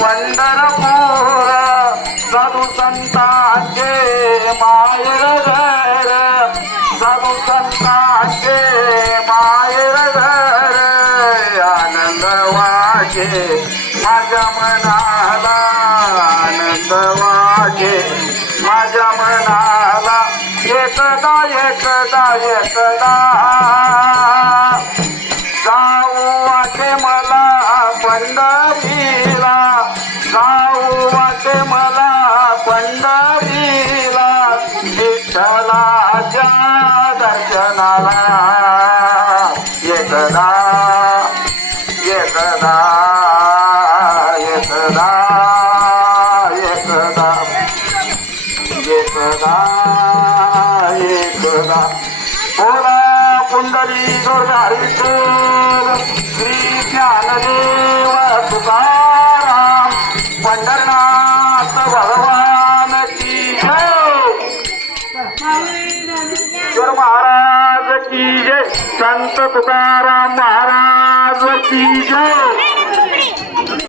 पंढरपूर साधू संतांचे माहेर घर साधू संतांचे माहेर घर आनंद वाटे माझ्या मनाला आनंद वाटे माझ्या मनाला एकदा एकदा एकदा जाऊ वाटे मला पंढरीला जाऊ वाटे मला पंढरीला विठ्ठलाच्या दर्शनाला एकदा एकदा एकदा एकदा एकदा एकदा थोडा पुंडली हरिचोर श्री ज्ञानदेव तुकाराम पंढरनाथ भगवान की जय महाराज की जय संत तुकाराम महाराज की जय।